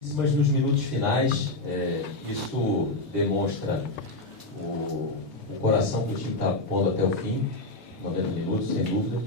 Mas nos minutos finais, isso demonstra o coração que o time está pondo até o fim, 90 minutos, sem dúvida,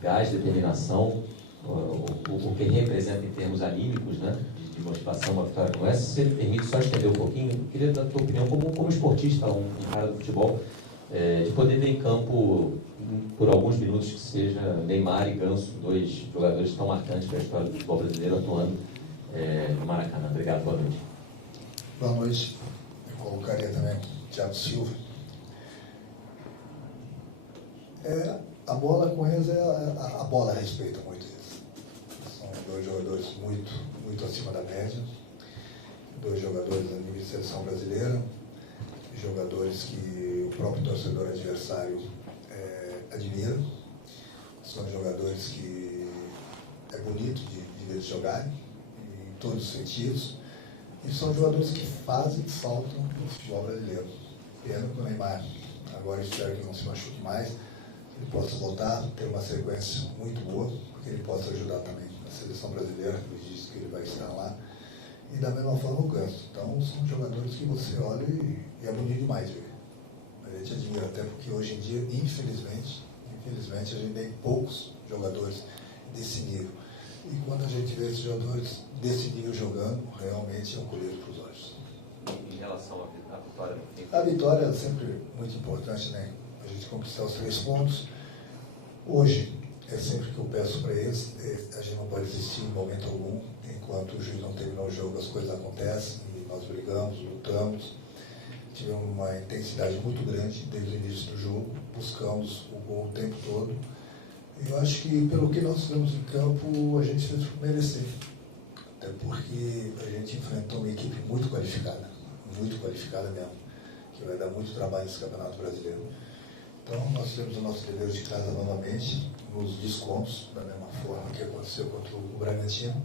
gás, determinação, o que representa em termos anímicos, né, de motivação, uma vitória como essa. Se você me permite só estender um pouquinho, eu queria dar a tua opinião como esportista, um cara do futebol, de poder ver em campo, por alguns minutos que seja, Neymar e Ganso, dois jogadores tão marcantes para a história do futebol brasileiro, atuando no Maracanã. Obrigado, boa noite. Boa noite. Eu colocaria também Thiago Silva. A bola com eles, a bola respeita muito eles. São dois jogadores muito acima da média, dois jogadores a nível de seleção brasileira, jogadores que o próprio torcedor adversário admira. São jogadores que é bonito de ver eles jogarem, em todos os sentidos, e são jogadores que fazem falta no futebol brasileiro. Pena que o Neymar, agora espero que não se machuque mais, que ele possa voltar, ter uma sequência muito boa, porque ele possa ajudar também a seleção brasileira, ele disse que ele vai estar lá, e da mesma forma o Ganso. Então são jogadores que você olha e é bonito demais ver. A gente admira, até porque hoje em dia, infelizmente a gente tem poucos jogadores desse nível. E quando a gente vê esses jogadores desse nível jogando, realmente é um colírio para os olhos. Em relação à vitória no fim? A vitória é sempre muito importante, né? A gente conquistar os 3 pontos. Hoje, é sempre que eu peço para eles, a gente não pode desistir em momento algum. Enquanto o juiz não terminou o jogo, as coisas acontecem, e nós brigamos, lutamos. Tivemos uma intensidade muito grande desde o início do jogo, buscamos o gol o tempo todo. Eu acho que, pelo que nós fizemos em campo, a gente fez por merecer. Até porque a gente enfrentou uma equipe muito qualificada mesmo, que vai dar muito trabalho nesse Campeonato Brasileiro. Então, nós temos o nosso dever de casa novamente, nos descontos, da mesma forma que aconteceu contra o Bragantino.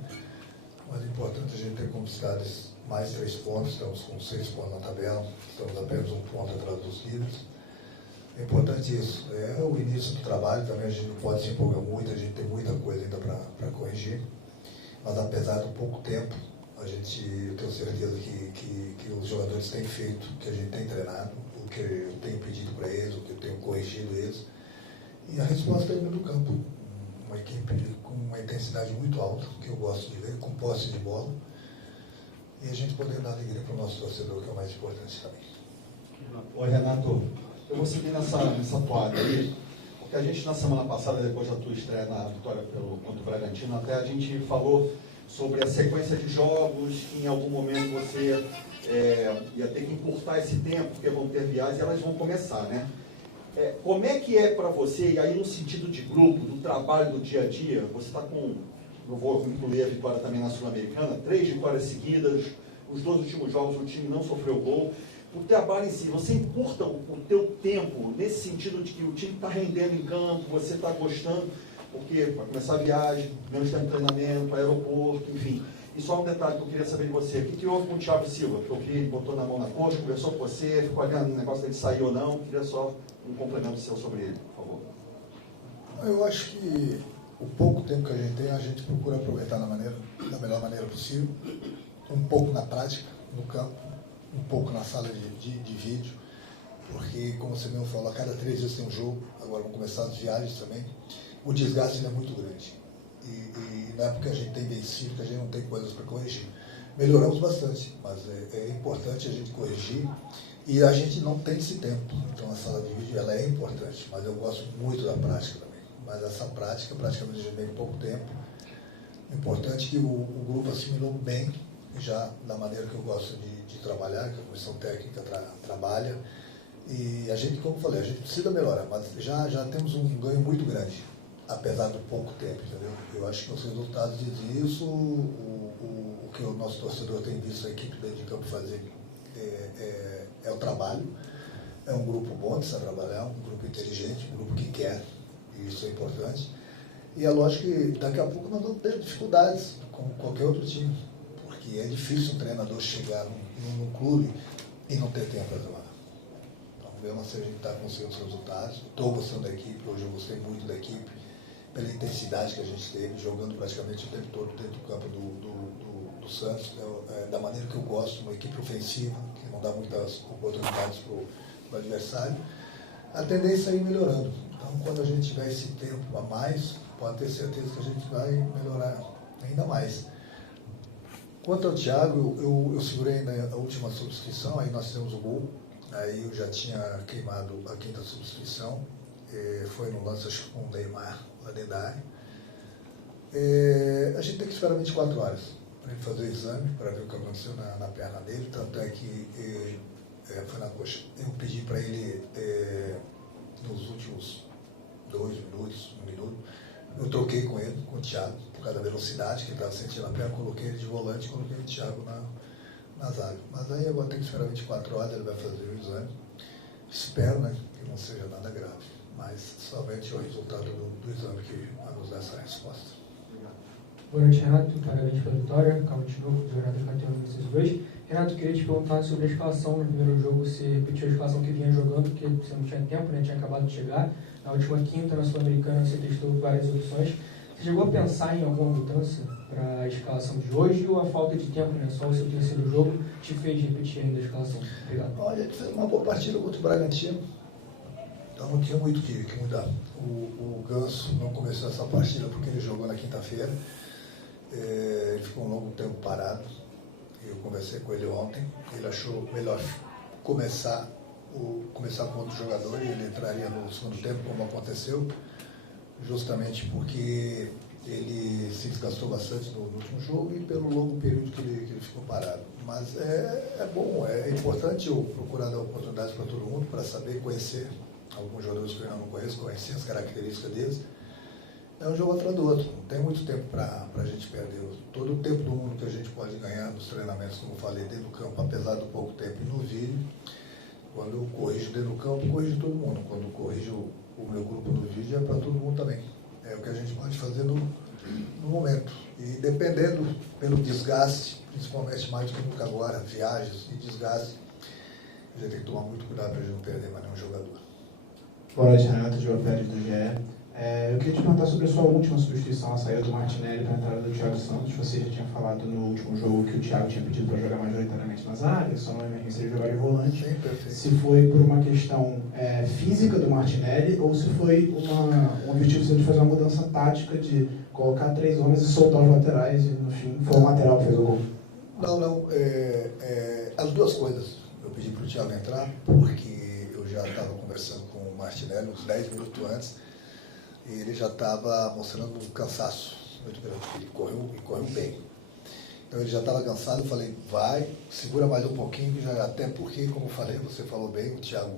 Mas é importante a gente ter conquistado mais 3 pontos, estamos com 6 pontos na tabela, estamos apenas 1 ponto atrás dos líderes. É importante isso, é o início do trabalho, também a gente não pode se empolgar muito, a gente tem muita coisa ainda para corrigir, mas apesar do pouco tempo, eu tenho certeza que os jogadores têm feito, que a gente tem treinado, o que eu tenho pedido para eles, o que eu tenho corrigido eles, e a resposta é no campo, uma equipe com uma intensidade muito alta, que eu gosto de ver, com posse de bola, e a gente poder dar alegria para o nosso torcedor, que é o mais importante também. Oi, Renato. Eu vou seguir nessa toada aí, porque a gente na semana passada, depois da tua estreia na vitória contra o Bragantino, até a gente falou sobre a sequência de jogos, que em algum momento você ia ter que encurtar esse tempo, porque vão ter viagens e elas vão começar, né? Como é que é para você, e aí no sentido de grupo, do trabalho do dia a dia, você está com, eu vou incluir a vitória também na Sul-Americana, 3 vitórias seguidas, os 2 últimos jogos o time não sofreu gol. O trabalho em si, você encurta o teu tempo nesse sentido de que o time está rendendo em campo, você está gostando, porque vai começar a viagem, menos tempo de treinamento, aeroporto, enfim. E só um detalhe que eu queria saber de você, o que houve com o Thiago Silva? Que eu vi, ele botou na mão na coxa, conversou com você, ficou olhando o negócio dele sair ou não, queria só um complemento seu sobre ele, por favor. Eu acho que o pouco tempo que a gente tem, a gente procura aproveitar da melhor maneira possível, um pouco na prática, no campo, um pouco na sala de vídeo, porque, como você mesmo falou, a cada 3 dias tem um jogo, agora vão começar as viagens também, o desgaste é muito grande. E não é porque a gente tem vencido que a gente não tem coisas para corrigir. Melhoramos bastante, mas é importante a gente corrigir, e a gente não tem esse tempo. Então a sala de vídeo ela é importante, mas eu gosto muito da prática também. Mas essa prática, praticamente a gente tem pouco tempo. É importante que o grupo assimilou bem, já da maneira que eu gosto de trabalhar, que a comissão técnica trabalha, e a gente, como eu falei, a gente precisa melhorar, mas já temos um ganho muito grande, apesar do pouco tempo, entendeu? Eu acho que os resultados dizem isso, o que o nosso torcedor tem visto a equipe dentro de campo fazer é o trabalho, é um grupo bom de saber trabalhar, um grupo inteligente, um grupo que quer, e isso é importante, e é lógico que daqui a pouco nós vamos ter dificuldades, como qualquer outro time, porque é difícil um treinador chegar num clube e não ter tempo para trabalhar. Então, mesmo assim, a gente está conseguindo os resultados. Estou gostando da equipe, hoje eu gostei muito da equipe, pela intensidade que a gente teve, jogando praticamente o tempo todo dentro do campo do do Santos, da maneira que eu gosto, uma equipe ofensiva, que não dá muitas oportunidades para o adversário, a tendência é ir melhorando. Então, quando a gente tiver esse tempo a mais, pode ter certeza que a gente vai melhorar ainda mais. Quanto ao Thiago, eu segurei na última substituição, aí nós fizemos o gol, aí eu já tinha queimado a quinta substituição, foi no lance com o Neymar lá dentro da área. A gente tem que esperar 24 horas para ele fazer o exame, para ver o que aconteceu na perna dele, tanto é que foi na coxa. Eu pedi para ele, nos últimos 2 minutos, 1 minuto, eu troquei com ele, com o Thiago, por causa da velocidade que ele estava sentindo na perna, coloquei ele de volante, coloquei o Thiago na zaga. Mas aí agora tem que esperar 24 horas, ele vai fazer o exame. Espero, né, que não seja nada grave, mas somente o resultado do exame que vai nos dar essa resposta. Boa noite, Renato. Parabéns pela vitória. Calma de novo, do Renato Cateno, vocês dois. Renato, queria te perguntar sobre a escalação. No primeiro jogo, você repetiu a escalação que vinha jogando, porque você não tinha tempo, né? Tinha acabado de chegar. Na última quinta, na Sul-Americana, você testou várias opções. Você chegou a pensar em alguma mudança para a escalação de hoje ou a falta de tempo, né? Só o seu terceiro jogo te fez repetir ainda a escalação? Obrigado. Olha, ele fez uma boa partida contra o Bragantino. Então não tinha muito que mudar. O Ganso não começou essa partida porque ele jogou na quinta-feira. Ele ficou um longo tempo parado. Eu conversei com ele ontem. Ele achou melhor começar com outro jogador e ele entraria no segundo tempo, como aconteceu, justamente porque ele se desgastou bastante no último jogo e pelo longo período que ele ficou parado. Mas é bom, é importante eu procurar dar oportunidades para todo mundo, para saber conhecer alguns jogadores que eu ainda não conheço, conhecer as características deles. É um jogo atrás do outro, não tem muito tempo para a gente perder. Todo o tempo do mundo que a gente pode ganhar nos treinamentos, como eu falei, dentro do campo, apesar do pouco tempo, e no vídeo, quando eu corrijo dentro do campo, corrijo todo mundo. Quando eu corrijo o meu grupo no vídeo, é para todo mundo também. É o que a gente pode fazer no momento. E dependendo pelo desgaste, principalmente mais do que nunca agora, viagens e desgaste, a gente tem que tomar muito cuidado para a gente não perder mais nenhum jogador. Boa noite, Renato, Diogo Pérez do GE. Eu queria te perguntar sobre a sua última substituição, a saída do Martinelli para a entrada do Thiago Santos. Você já tinha falado no último jogo que o Thiago tinha pedido para jogar majoritariamente nas áreas, só uma emergência de jogar de volante. Sim, perfeito. Se foi por uma questão física do Martinelli ou se foi um objetivo seu de fazer uma mudança tática de colocar 3 homens e soltar os laterais e no fim foi o lateral que fez o gol? Não. As duas coisas. Eu pedi para o Thiago entrar porque eu já estava conversando com o Martinelli uns 10 minutos antes. E ele já estava mostrando um cansaço muito grande. Ele correu bem. Então ele já estava cansado, eu falei, vai, segura mais um pouquinho, até porque, como eu falei, você falou bem, o Thiago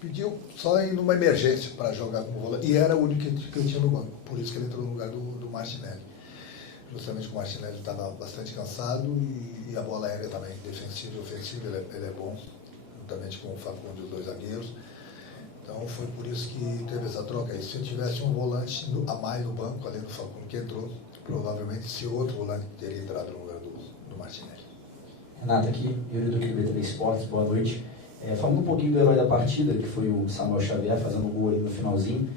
pediu só em uma emergência para jogar com o volante, e era o único que eu tinha no banco, por isso que ele entrou no lugar do Martinelli. Justamente o Martinelli estava bastante cansado e a bola aérea também, defensiva e ofensiva, ele é bom, juntamente com o Facundo e os 2 zagueiros. Então foi por isso que teve essa troca aí. Se eu tivesse um volante a mais no banco, além do Facundo que entrou, provavelmente esse outro volante teria entrado no lugar do Martinelli. Renato, aqui, Yuri do QB3 Esportes, boa noite. Falando um pouquinho do herói da partida, que foi o Samuel Xavier, fazendo o gol aí no finalzinho.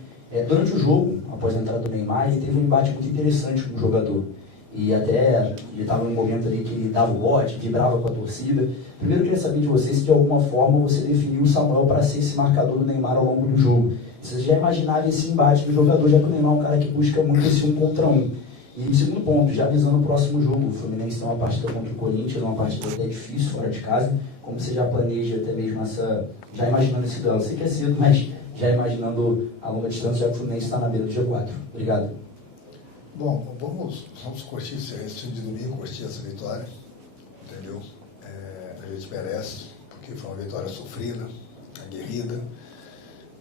Durante o jogo, após a entrada do Neymar, ele teve um embate muito interessante com o jogador. E até ele estava num momento ali que ele dava o bote, vibrava com a torcida. Primeiro eu queria saber de você se de alguma forma você definiu o Samuel para ser esse marcador do Neymar ao longo do jogo. Você já imaginava esse embate do jogador, já que o Neymar é um cara que busca muito esse 1 contra 1. E no segundo ponto, já visando o próximo jogo, o Fluminense tem uma partida contra o Corinthians, uma partida até difícil, fora de casa. Como você já planeja até mesmo já imaginando esse duelo? Sei que é cedo, mas já imaginando a longa distância, já que o Fluminense está na beira do G4. Obrigado. Bom, vamos curtir esse fim de domingo, curtir essa vitória, entendeu? A gente merece, porque foi uma vitória sofrida, aguerrida,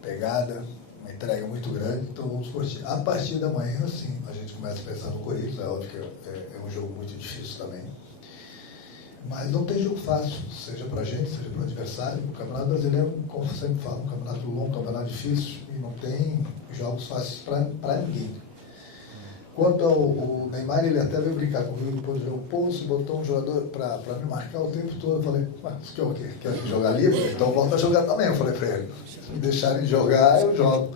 pegada, uma entrega muito grande, então vamos curtir. A partir da manhã, sim, a gente começa a pensar no Corinthians, é óbvio que é um jogo muito difícil também, mas não tem jogo fácil, seja para a gente, seja para o adversário. O Campeonato Brasileiro, como eu sempre falo, um campeonato longo, um campeonato difícil, e não tem jogos fáceis para ninguém. Quanto ao Neymar, ele até veio brincar comigo depois do jogo. Pô, você botou um jogador para me marcar o tempo todo. Eu falei, mas isso que é o quê? Quer jogar livre? Então volta a jogar também. Eu falei para ele, se me deixarem jogar, eu jogo.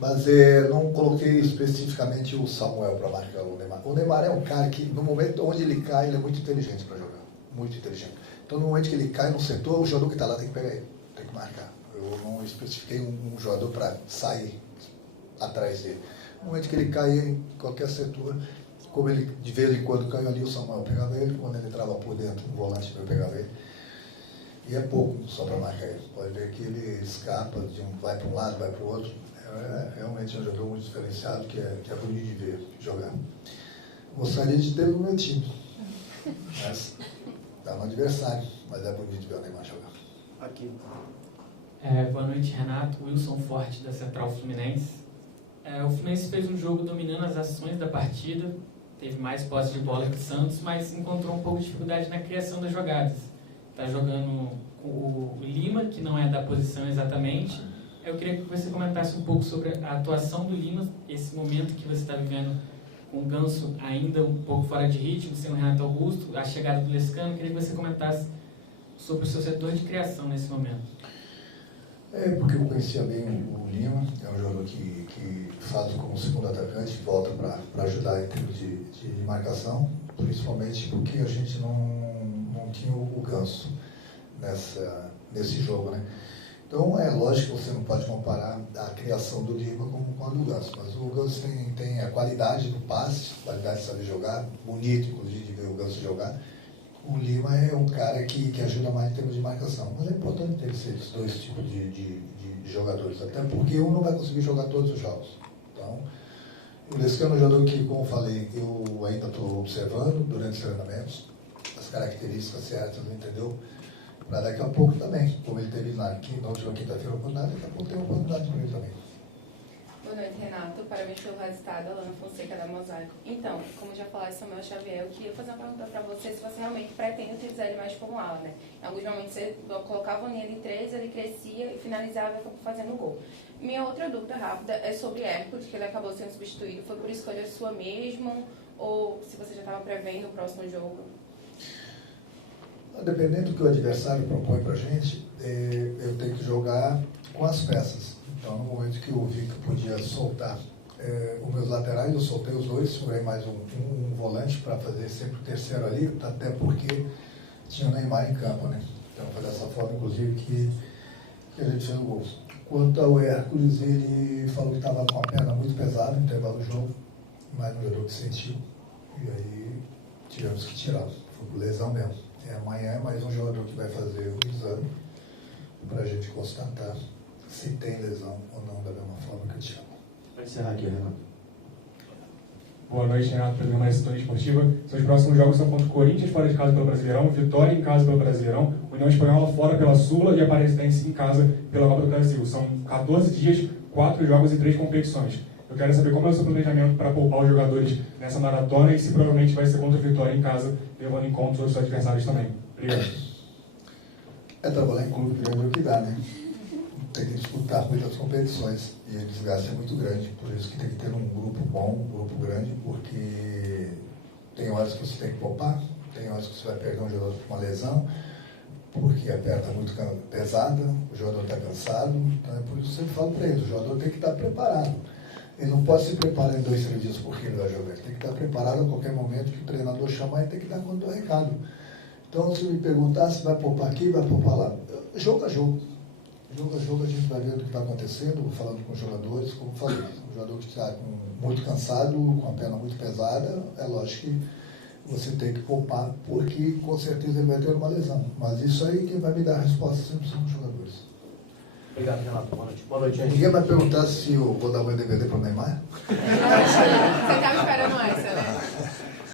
Mas não coloquei especificamente o Samuel para marcar o Neymar. O Neymar é um cara que, no momento onde ele cai, ele é muito inteligente para jogar. Muito inteligente. Então, no momento que ele cai no setor, o jogador que está lá tem que pegar ele, tem que marcar. Eu não especifiquei um jogador para sair atrás dele. No momento que ele cai em qualquer setor, como ele de vez em quando caiu ali, o Samuel pegava ele, quando ele entrava por dentro, o volante eu pegava ele. E é pouco só para marcar ele. Pode ver que ele escapa, vai para um lado, vai para o outro. É realmente um jogador muito diferenciado que é bonito de ver jogar. Gostaria de ter no meu time. Mas está no adversário, mas é bonito ver o Neymar jogar. Aqui. Boa noite, Renato. Wilson Forte, da Central Fluminense. O Fluminense fez um jogo dominando as ações da partida, teve mais posse de bola que o Santos, mas encontrou um pouco de dificuldade na criação das jogadas. Está jogando com o Lima, que não é da posição exatamente. Eu queria que você comentasse um pouco sobre a atuação do Lima, esse momento que você está vivendo com o Ganso ainda um pouco fora de ritmo, sem o Renato Augusto, a chegada do Lescano. Eu queria que você comentasse sobre o seu setor de criação nesse momento. Porque eu conhecia bem o Lima, é um jogador que faz como segundo atacante, volta para ajudar em termos de marcação, principalmente porque a gente não tinha o Ganso nesse jogo, né? Então, é lógico que você não pode comparar a criação do Lima com a do Ganso, mas o Ganso tem a qualidade do passe, a qualidade de saber jogar, bonito, inclusive, de ver o Ganso jogar. O Lima é um cara que ajuda mais em termos de marcação, mas é importante ter esses dois tipos de jogadores, até porque um não vai conseguir jogar todos os jogos. Então, o Lescano é um jogador que, como eu falei, eu ainda estou observando durante os treinamentos, as características certas, entendeu? Para daqui a pouco também, como ele teve na última quinta-feira a oportunidade, daqui a pouco tem uma oportunidade para ele também. Boa noite, Renato. Parabéns pelo resultado, Alana Fonseca da Mosaico. Então, como já falaram Samuel Xavier, eu queria fazer uma pergunta para você, se você realmente pretende utilizar ele mais como ala, né? Em alguns momentos você colocava a linha de 3, ele crescia e finalizava fazendo gol. Minha outra dúvida rápida é sobre Hércules, que ele acabou sendo substituído. Foi por escolha sua mesmo, ou se você já estava prevendo o próximo jogo? Dependendo do que o adversário propõe para a gente, eu tenho que jogar com as peças. Então, no momento que eu vi que podia soltar os meus laterais, eu soltei os dois, segurei mais um volante para fazer sempre o terceiro ali, até porque tinha o Neymar em campo, né? Então, foi dessa forma, inclusive, que a gente fez o gol. Quanto ao Hércules, ele falou que estava com a perna muito pesada no intervalo do jogo, mas no jogador que sentiu, e aí tivemos que tirar. Foi por lesão mesmo. Amanhã é mais um jogador que vai fazer o exame para a gente constatar se tem lesão ou não, da mesma forma que eu te chamo. Para encerrar aqui, Renato. Boa noite, Renato, programa da Sintonia Esportiva. Seus próximos jogos são contra o Corinthians, fora de casa pelo Brasileirão, Vitória em casa pelo Brasileirão, União Espanhola fora pela Sula e Aparecidense em casa pela Copa do Brasil. São 14 dias, 4 jogos e 3 competições. Eu quero saber como é o seu planejamento para poupar os jogadores nessa maratona e se provavelmente vai ser contra o Vitória em casa, levando em conta os seus adversários também. Obrigado. Trabalhar em clube grande é o que dá, né? Tem que disputar muitas competições e o desgaste é muito grande, por isso que tem que ter um grupo bom, um grupo grande, porque tem horas que você tem que poupar, tem horas que você vai perder um jogador com uma lesão, porque a perna está muito pesada, o jogador está cansado, então é por isso que eu sempre falo para ele, o jogador tem que estar preparado. Ele não pode se preparar em 2, 3 dias porque ele vai jogar. Ele tem que estar preparado a qualquer momento que o treinador chamar e tem que dar conta do recado. Então, se me perguntar se vai poupar aqui, vai poupar lá, jogo a jogo. Jogo a jogo a gente vai ver o que está acontecendo, falando com os jogadores, como eu falei. Um jogador que está muito cansado, com a perna muito pesada, é lógico que você tem que poupar, porque com certeza ele vai ter uma lesão. Mas isso aí quem vai me dar a resposta sempre são os jogadores. Obrigado, Renato. Boa noite. Boa noite, gente. Ninguém vai perguntar se eu vou dar o meu DVD para o Neymar?